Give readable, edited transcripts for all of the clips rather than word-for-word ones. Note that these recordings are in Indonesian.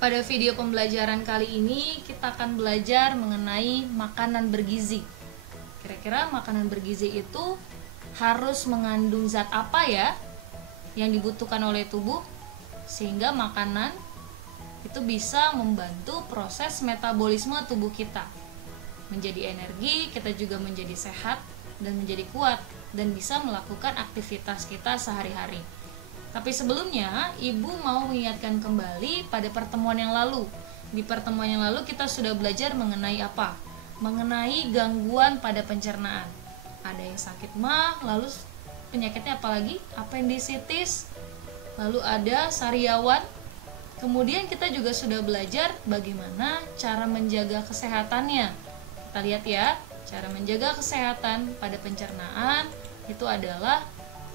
Pada video pembelajaran kali ini kita akan belajar mengenai makanan bergizi. Kira-kira makanan bergizi itu harus mengandung zat apa ya yang dibutuhkan oleh tubuh sehingga makanan itu bisa membantu proses metabolisme tubuh kita. Menjadi energi, kita juga menjadi sehat dan menjadi kuat dan bisa melakukan aktivitas kita sehari-hari. Tapi sebelumnya, Ibu mau mengingatkan kembali pada pertemuan yang lalu. Di pertemuan yang lalu kita sudah belajar mengenai apa? Mengenai gangguan pada pencernaan. Ada yang sakit MAH, lalu penyakitnya apa lagi? Appendicitis, lalu ada sariawan. Kemudian kita juga sudah belajar bagaimana cara menjaga kesehatannya. Kita lihat ya, cara menjaga kesehatan pada pencernaan itu adalah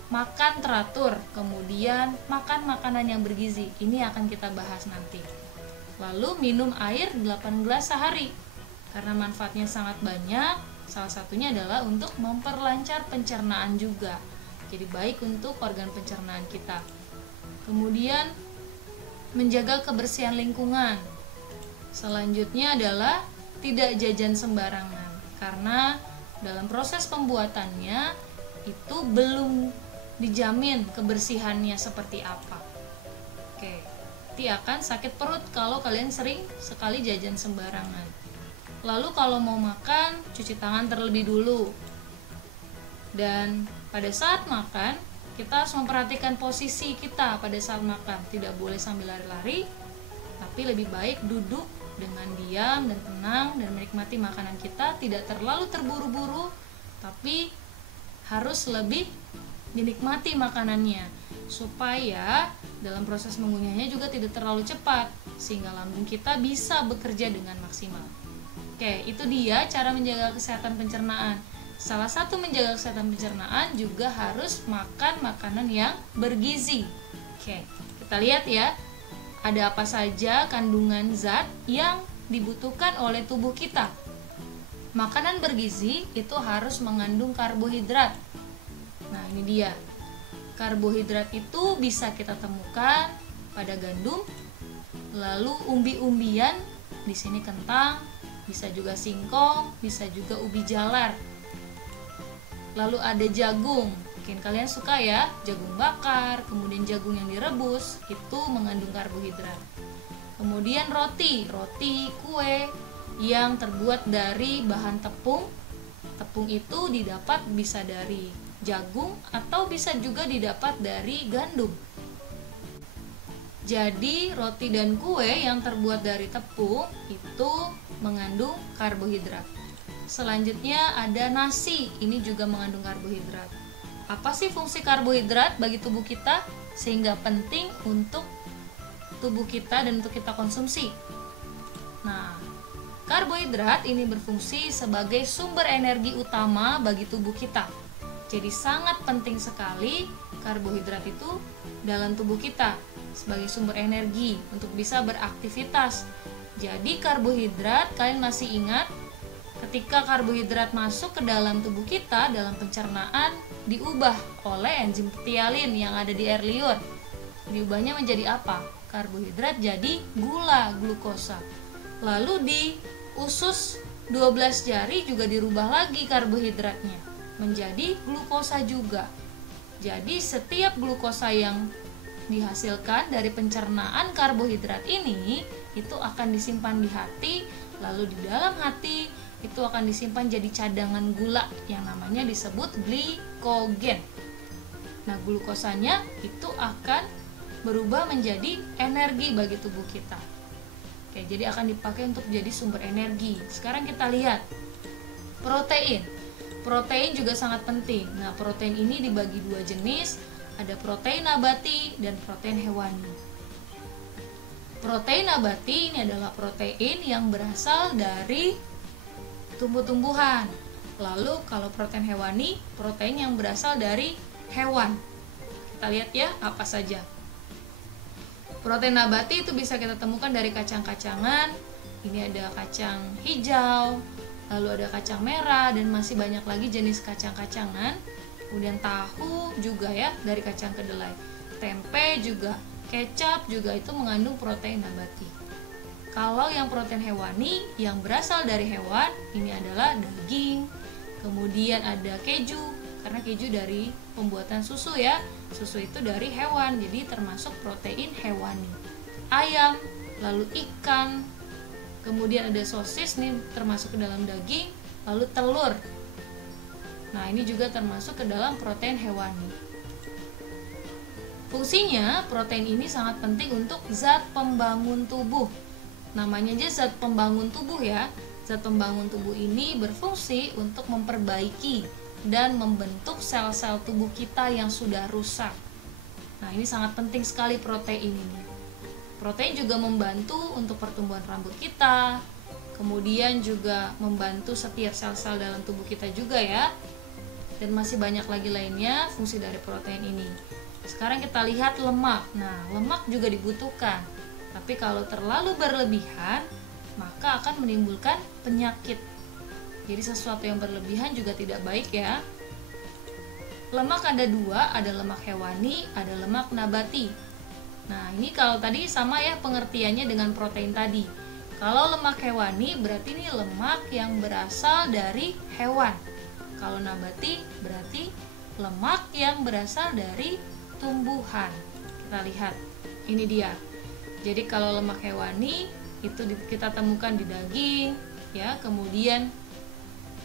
makan teratur, kemudian makan makanan yang bergizi. Ini akan kita bahas nanti. Lalu minum air 8 gelas sehari. Karena manfaatnya sangat banyak, salah satunya adalah untuk memperlancar pencernaan juga. Jadi baik untuk organ pencernaan kita. Kemudian menjaga kebersihan lingkungan. Selanjutnya adalah tidak jajan sembarangan. Karena dalam proses pembuatannya itu belum dijamin kebersihannya seperti apa. Oke, nanti akan sakit perut kalau kalian sering sekali jajan sembarangan. Lalu kalau mau makan, cuci tangan terlebih dulu. Dan pada saat makan, kita harus memperhatikan posisi kita pada saat makan. Tidak boleh sambil lari-lari, tapi lebih baik duduk dengan diam dan tenang dan menikmati makanan kita. Tidak terlalu terburu-buru, tapi harus lebih dinikmati makanannya supaya dalam proses mengunyahnya juga tidak terlalu cepat sehingga lambung kita bisa bekerja dengan maksimal. Oke, itu dia cara menjaga kesehatan pencernaan. Salah satu menjaga kesehatan pencernaan juga harus makan makanan yang bergizi. Oke, kita lihat ya. Ada apa saja kandungan zat yang dibutuhkan oleh tubuh kita. Makanan bergizi itu harus mengandung karbohidrat. Nah, ini dia. Karbohidrat itu bisa kita temukan pada gandum, lalu umbi-umbian, di sini kentang, bisa juga singkong, bisa juga ubi jalar. Lalu ada jagung. Mungkin kalian suka ya, jagung bakar, kemudian jagung yang direbus, itu mengandung karbohidrat. Kemudian roti, kue yang terbuat dari bahan tepung. Tepung itu didapat bisa dari jagung atau bisa juga didapat dari gandum. Jadi roti dan kue yang terbuat dari tepung itu mengandung karbohidrat. Selanjutnya ada nasi, ini juga mengandung karbohidrat. Apa sih fungsi karbohidrat bagi tubuh kita sehingga penting untuk tubuh kita dan untuk kita konsumsi? Nah, karbohidrat ini berfungsi sebagai sumber energi utama bagi tubuh kita. Jadi sangat penting sekali karbohidrat itu dalam tubuh kita sebagai sumber energi untuk bisa beraktivitas. Jadi karbohidrat, kalian masih ingat ketika karbohidrat masuk ke dalam tubuh kita dalam pencernaan diubah oleh enzim ptialin yang ada di air liur. Diubahnya menjadi apa? Karbohidrat jadi gula, glukosa. Lalu di usus 12 jari juga dirubah lagi karbohidratnya menjadi glukosa juga. Jadi setiap glukosa yang dihasilkan dari pencernaan karbohidrat ini itu akan disimpan di hati, lalu di dalam hati itu akan disimpan jadi cadangan gula yang namanya disebut glikogen. Nah, glukosanya itu akan berubah menjadi energi bagi tubuh kita. Oke, jadi akan dipakai untuk jadi sumber energi. Sekarang kita lihat protein. Protein juga sangat penting. Nah, protein ini dibagi dua jenis, ada protein nabati dan protein hewani. Protein nabati ini adalah protein yang berasal dari tumbuh-tumbuhan. Lalu kalau protein hewani, protein yang berasal dari hewan. Kita lihat ya, apa saja. Protein nabati itu bisa kita temukan dari kacang-kacangan. Ini ada kacang hijau, lalu ada kacang merah, dan masih banyak lagi jenis kacang-kacangan. Kemudian tahu juga ya dari kacang kedelai. Tempe juga, kecap juga itu mengandung protein nabati. Kalau yang protein hewani yang berasal dari hewan ini adalah daging, kemudian ada keju, karena keju dari pembuatan susu ya. Susu itu dari hewan, jadi termasuk protein hewani. Ayam, lalu ikan, kemudian ada sosis nih termasuk ke dalam daging, lalu telur. Nah, ini juga termasuk ke dalam protein hewani. Fungsinya, protein ini sangat penting untuk zat pembangun tubuh. Namanya aja zat pembangun tubuh ya. Zat pembangun tubuh ini berfungsi untuk memperbaiki dan membentuk sel-sel tubuh kita yang sudah rusak. Nah, ini sangat penting sekali protein ini. Protein juga membantu untuk pertumbuhan rambut kita, kemudian juga membantu setiap sel-sel dalam tubuh kita juga ya. Dan masih banyak lagi lainnya fungsi dari protein ini. Sekarang kita lihat lemak. Nah, lemak juga dibutuhkan. Tapi kalau terlalu berlebihan, maka akan menimbulkan penyakit. Jadi sesuatu yang berlebihan juga tidak baik ya. Lemak ada dua, ada lemak hewani, ada lemak nabati. Nah, ini kalau tadi sama ya pengertiannya dengan protein tadi. Kalau lemak hewani berarti ini lemak yang berasal dari hewan. Kalau nabati berarti lemak yang berasal dari tumbuhan. Kita lihat, ini dia. Jadi kalau lemak hewani itu kita temukan di daging, ya, kemudian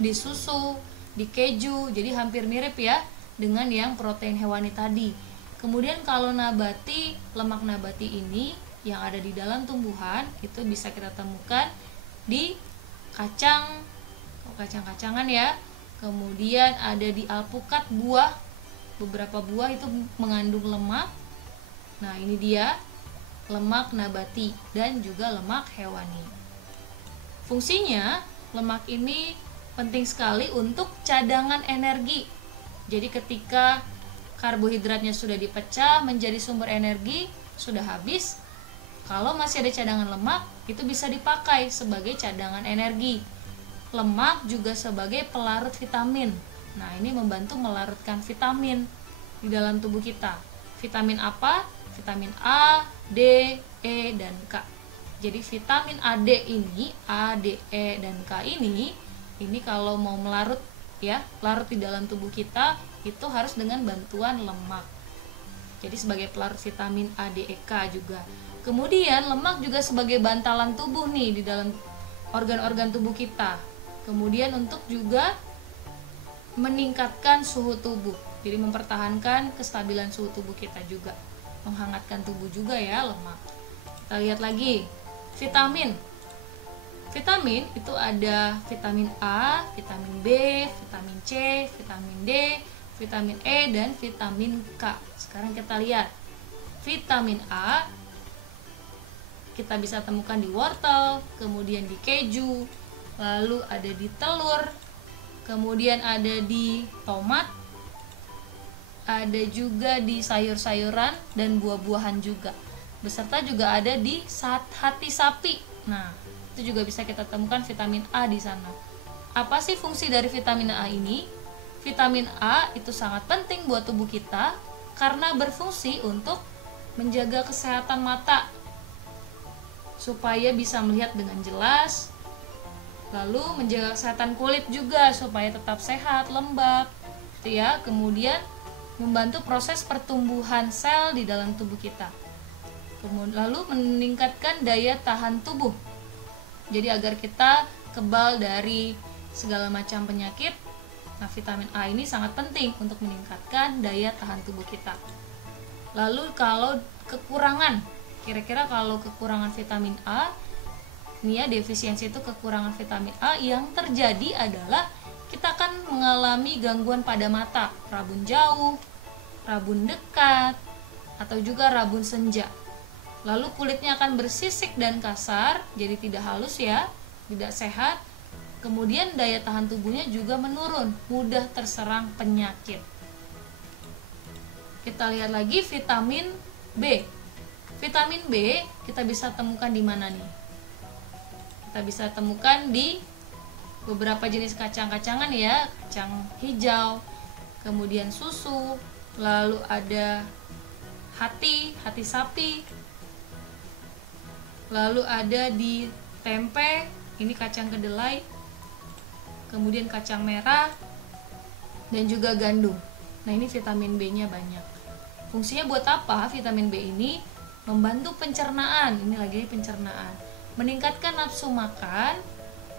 di susu, di keju, jadi hampir mirip ya dengan yang protein hewani tadi. Kemudian kalau nabati, lemak nabati ini yang ada di dalam tumbuhan itu bisa kita temukan di kacang, kacang-kacangan ya. Kemudian ada di alpukat buah, beberapa buah itu mengandung lemak. Nah, ini dia lemak nabati dan juga lemak hewani. Fungsinya, lemak ini penting sekali untuk cadangan energi. Jadi ketika karbohidratnya sudah dipecah menjadi sumber energi, sudah habis, kalau masih ada cadangan lemak, itu bisa dipakai sebagai cadangan energi. Lemak juga sebagai pelarut vitamin. Nah, ini membantu melarutkan vitamin di dalam tubuh kita. Vitamin apa? Vitamin A, D, E, dan K. Jadi vitamin AD ini, A, D, E, dan K ini kalau mau melarut ya, larut di dalam tubuh kita itu harus dengan bantuan lemak. Jadi sebagai pelarut vitamin A, D, E, K juga. Kemudian lemak juga sebagai bantalan tubuh nih di dalam organ-organ tubuh kita. Kemudian untuk juga meningkatkan suhu tubuh. Jadi mempertahankan kestabilan suhu tubuh kita juga. Menghangatkan tubuh juga ya lemak. Kita lihat lagi vitamin. Vitamin itu ada vitamin A, vitamin B, vitamin C, vitamin D, vitamin E, dan vitamin K. Sekarang kita lihat vitamin A kita bisa temukan di wortel, kemudian di keju, lalu ada di telur, kemudian ada di tomat, ada juga di sayur-sayuran dan buah-buahan juga. Beserta juga ada di hati sapi. Nah, itu juga bisa kita temukan vitamin A di sana. Apa sih fungsi dari vitamin A ini? Vitamin A itu sangat penting buat tubuh kita karena berfungsi untuk menjaga kesehatan mata supaya bisa melihat dengan jelas. Lalu menjaga kesehatan kulit juga supaya tetap sehat, lembab, gitu ya. Kemudian membantu proses pertumbuhan sel di dalam tubuh kita. Lalu meningkatkan daya tahan tubuh. Jadi agar kita kebal dari segala macam penyakit. Nah, vitamin A ini sangat penting untuk meningkatkan daya tahan tubuh kita. Lalu kalau kekurangan, kira-kira kalau kekurangan vitamin A, ini ya defisiensi itu kekurangan vitamin A yang terjadi adalah kita akan mengalami gangguan pada mata, rabun jauh, rabun dekat, atau juga rabun senja. Lalu kulitnya akan bersisik dan kasar, jadi tidak halus ya, tidak sehat. Kemudian daya tahan tubuhnya juga menurun, mudah terserang penyakit. Kita lihat lagi vitamin B. Vitamin B kita bisa temukan di mana nih? Kita bisa temukan di beberapa jenis kacang-kacangan ya, kacang hijau, kemudian susu, lalu ada hati sapi, lalu ada di tempe, ini kacang kedelai, kemudian kacang merah, dan juga gandum. Nah, ini vitamin B-nya banyak. Fungsinya buat apa vitamin B ini? Membantu pencernaan, ini lagi pencernaan, meningkatkan nafsu makan,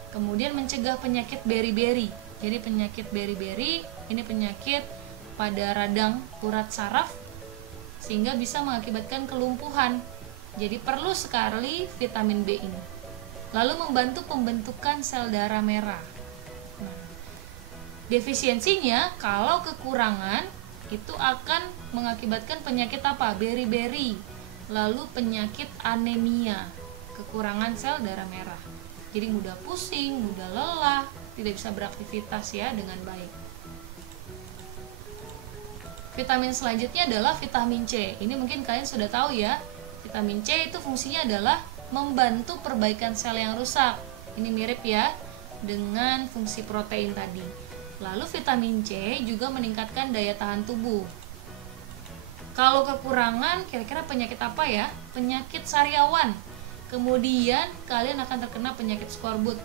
kemudian mencegah penyakit beri-beri. Jadi penyakit beri-beri ini penyakit pada radang urat saraf sehingga bisa mengakibatkan kelumpuhan. Jadi perlu sekali vitamin B ini. Lalu membantu pembentukan sel darah merah. Nah, defisiensinya kalau kekurangan itu akan mengakibatkan penyakit apa? Beri-beri. Lalu penyakit anemia, kekurangan sel darah merah. Jadi mudah pusing, mudah lelah, tidak bisa beraktivitas ya dengan baik. Vitamin selanjutnya adalah vitamin C. Ini mungkin kalian sudah tahu ya. Vitamin C itu fungsinya adalah membantu perbaikan sel yang rusak. Ini mirip ya dengan fungsi protein tadi. Lalu vitamin C juga meningkatkan daya tahan tubuh. Kalau kekurangan, kira-kira penyakit apa ya? Penyakit sariawan. Kemudian kalian akan terkena penyakit skorbut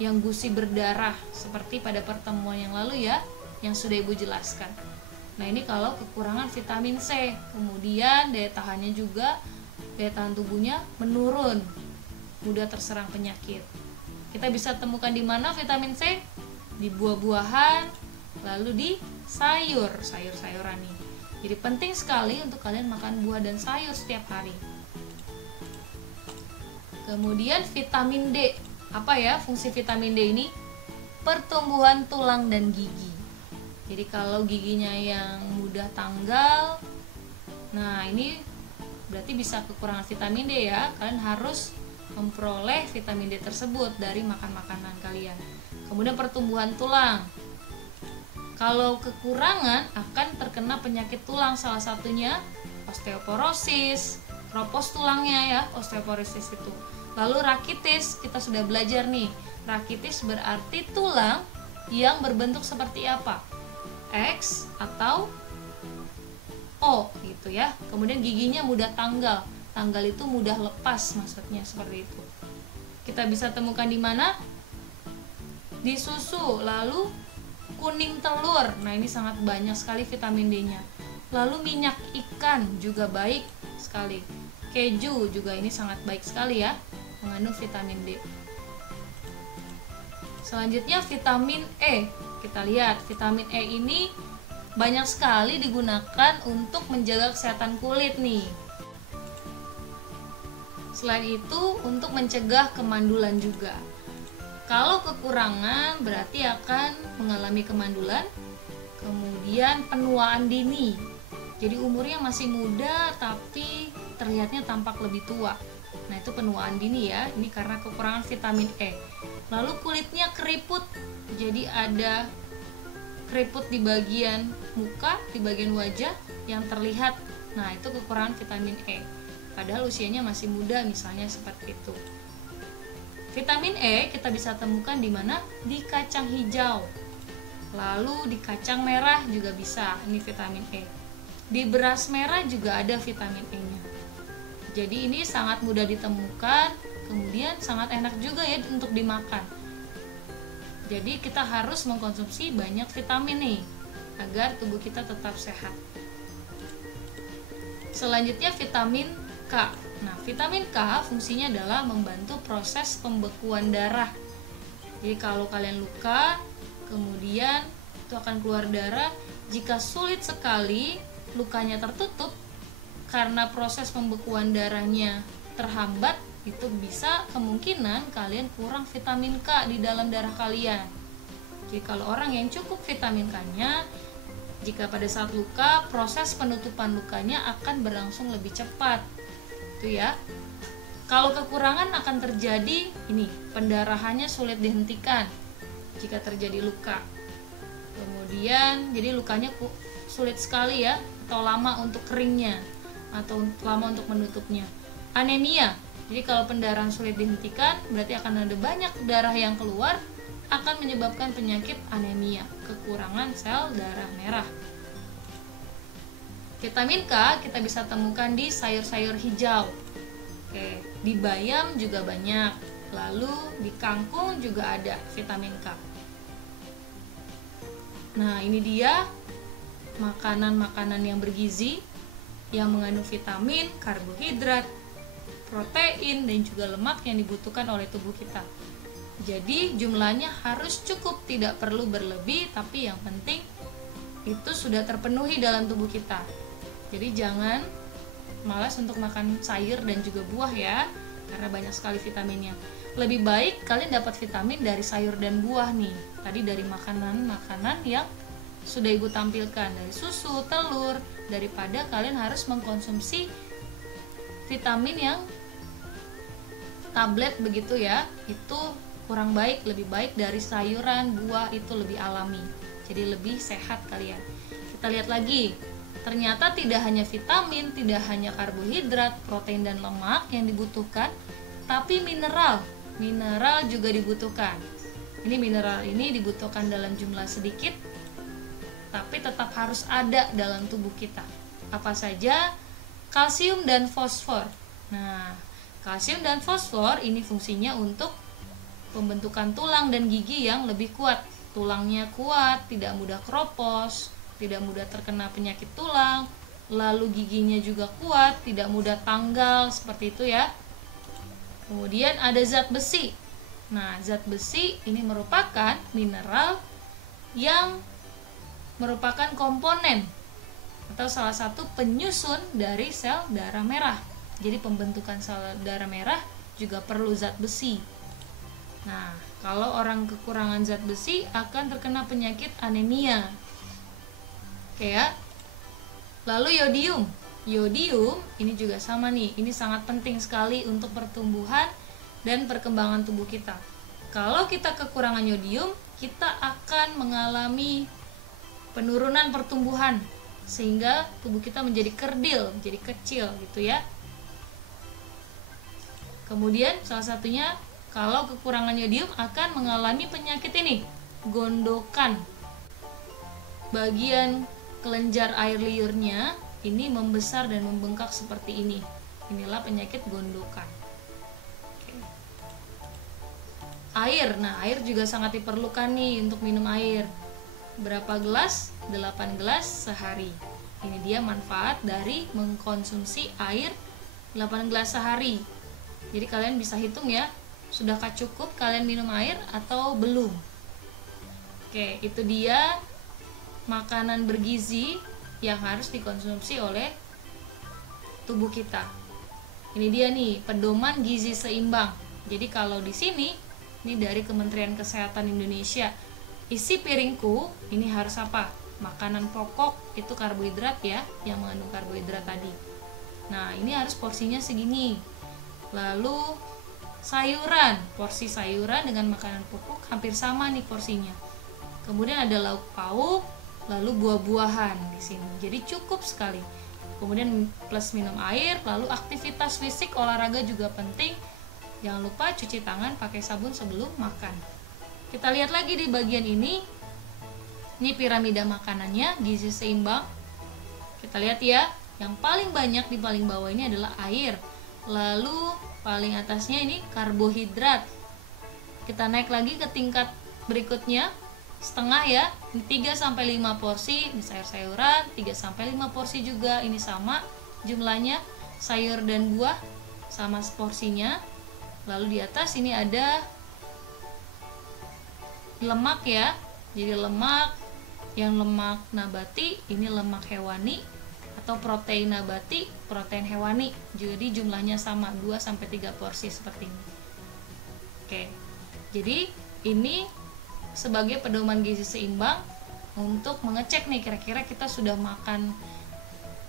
yang gusi berdarah seperti pada pertemuan yang lalu ya, yang sudah Ibu jelaskan. Nah, ini kalau kekurangan vitamin C. Kemudian daya tahannya juga, daya tahan tubuhnya menurun, mudah terserang penyakit. Kita bisa temukan di mana vitamin C? Di buah-buahan, lalu di sayur-sayuran nih. Jadi penting sekali untuk kalian makan buah dan sayur setiap hari. Kemudian vitamin D. Apa ya fungsi vitamin D ini? Pertumbuhan tulang dan gigi. Jadi kalau giginya yang mudah tanggal, nah ini berarti bisa kekurangan vitamin D ya. Kalian harus memperoleh vitamin D tersebut dari makan makanan kalian. Kemudian pertumbuhan tulang. Kalau kekurangan akan terkena penyakit tulang, salah satunya osteoporosis, keropos tulangnya ya, osteoporosis itu. Lalu rakitis, kita sudah belajar nih. Rakitis berarti tulang yang berbentuk seperti apa? X atau O gitu ya. Kemudian giginya mudah tanggal. Tanggal itu mudah lepas maksudnya seperti itu. Kita bisa temukan di mana? Di susu, lalu kuning telur. Nah, ini sangat banyak sekali vitamin D-nya. Lalu minyak ikan juga baik sekali. Keju juga ini sangat baik sekali ya, mengandung vitamin D. Selanjutnya vitamin E. Kita lihat, vitamin E ini banyak sekali digunakan untuk menjaga kesehatan kulit nih. Selain itu, untuk mencegah kemandulan juga. Kalau kekurangan berarti akan mengalami kemandulan, kemudian penuaan dini. Jadi umurnya masih muda tapi terlihatnya tampak lebih tua. Nah, itu penuaan dini ya. Ini karena kekurangan vitamin E. Lalu kulitnya keriput. Jadi ada keriput di bagian muka, di bagian wajah yang terlihat. Nah, itu kekurangan vitamin E. Padahal usianya masih muda misalnya seperti itu. Vitamin E kita bisa temukan di mana? Di kacang hijau. Lalu di kacang merah juga bisa, ini vitamin E. Di beras merah juga ada vitamin E-nya. Jadi ini sangat mudah ditemukan, kemudian sangat enak juga ya untuk dimakan. Jadi kita harus mengkonsumsi banyak vitamin nih agar tubuh kita tetap sehat. Selanjutnya vitamin K. Nah, vitamin K fungsinya adalah membantu proses pembekuan darah. Jadi kalau kalian luka, kemudian itu akan keluar darah. Jika sulit sekali lukanya tertutup karena proses pembekuan darahnya terhambat, itu bisa kemungkinan kalian kurang vitamin K di dalam darah kalian. Jadi kalau orang yang cukup vitamin K-nya, jika pada saat luka, proses penutupan lukanya akan berlangsung lebih cepat. Itu ya. Kalau kekurangan akan terjadi ini, pendarahannya sulit dihentikan jika terjadi luka. Kemudian jadi lukanya sulit sekali ya, atau lama untuk keringnya atau lama untuk menutupnya. Anemia. Jadi kalau pendarahan sulit dihentikan, berarti akan ada banyak darah yang keluar, akan menyebabkan penyakit anemia, kekurangan sel darah merah. Vitamin K kita bisa temukan di sayur-sayur hijau. Oke. Di bayam juga banyak. Lalu di kangkung juga ada vitamin K. Nah, ini dia makanan-makanan yang bergizi yang mengandung vitamin, karbohidrat, protein, dan juga lemak yang dibutuhkan oleh tubuh kita. Jadi jumlahnya harus cukup, tidak perlu berlebih, tapi yang penting itu sudah terpenuhi dalam tubuh kita. Jadi jangan malas untuk makan sayur dan juga buah ya, karena banyak sekali vitaminnya. Lebih baik kalian dapat vitamin dari sayur dan buah nih. Tadi dari makanan-makanan yang sudah ibu tampilkan, dari susu, telur, daripada kalian harus mengkonsumsi vitamin yang tablet begitu ya. Itu kurang baik, lebih baik dari sayuran, buah, itu lebih alami, jadi lebih sehat kalian. Kita lihat lagi, ternyata tidak hanya vitamin, tidak hanya karbohidrat, protein dan lemak yang dibutuhkan, tapi mineral juga dibutuhkan. Ini mineral ini dibutuhkan dalam jumlah sedikit, tapi tetap harus ada dalam tubuh kita. Apa saja? Kalsium dan fosfor. Nah, kalsium dan fosfor ini fungsinya untuk pembentukan tulang dan gigi yang lebih kuat. Tulangnya kuat, tidak mudah keropos, tidak mudah terkena penyakit tulang. Lalu giginya juga kuat, tidak mudah tanggal, seperti itu ya. Kemudian ada zat besi. Nah, zat besi ini merupakan mineral yang merupakan komponen atau salah satu penyusun dari sel darah merah. Jadi pembentukan sel darah merah juga perlu zat besi. Nah, kalau orang kekurangan zat besi akan terkena penyakit anemia. Oke ya. Lalu yodium. Yodium ini juga sama nih. Ini sangat penting sekali untuk pertumbuhan dan perkembangan tubuh kita. Kalau kita kekurangan yodium, kita akan mengalami penurunan pertumbuhan sehingga tubuh kita menjadi kerdil, menjadi kecil gitu ya. Kemudian salah satunya kalau kekurangan yodium akan mengalami penyakit ini, gondokan. Bagian kelenjar air liurnya ini membesar dan membengkak seperti ini. Inilah penyakit gondokan. Oke. Air. Nah, air juga sangat diperlukan nih untuk minum air. Berapa gelas? 8 gelas sehari. Ini dia manfaat dari mengkonsumsi air 8 gelas sehari. Jadi kalian bisa hitung ya, sudahkah cukup kalian minum air atau belum? Oke, itu dia makanan bergizi yang harus dikonsumsi oleh tubuh kita. Ini dia nih, pedoman gizi seimbang. Jadi kalau di sini, ini dari Kementerian Kesehatan Indonesia, isi piringku ini harus apa? Makanan pokok itu karbohidrat ya, yang mengandung karbohidrat tadi. Nah, ini harus porsinya segini. Lalu sayuran, porsi sayuran dengan makanan pokok hampir sama nih porsinya. Kemudian ada lauk pauk, lalu buah-buahan di sini. Jadi cukup sekali. Kemudian plus minum air, lalu aktivitas fisik, olahraga juga penting. Jangan lupa cuci tangan pakai sabun sebelum makan. Kita lihat lagi di bagian ini. Ini piramida makanannya, gizi seimbang. Kita lihat ya, yang paling banyak di paling bawah ini adalah air. Lalu paling atasnya ini karbohidrat. Kita naik lagi ke tingkat berikutnya, setengah ya, 3-5 porsi di sayur-sayuran, 3-5 porsi juga, ini sama jumlahnya, sayur dan buah sama porsinya. Lalu di atas ini ada lemak ya, jadi lemak, yang lemak nabati ini lemak hewani, atau protein nabati, protein hewani, jadi jumlahnya sama, 2-3 porsi seperti ini. Oke, jadi ini sebagai pedoman gizi seimbang untuk mengecek nih kira-kira kita sudah makan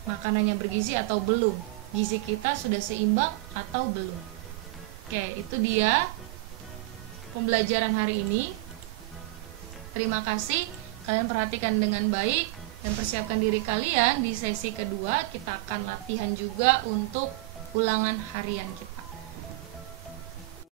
makanannya bergizi atau belum, gizi kita sudah seimbang atau belum. Oke, itu dia pembelajaran hari ini. Terima kasih, kalian perhatikan dengan baik dan persiapkan diri kalian. Di sesi kedua kita akan latihan juga untuk ulangan harian kita.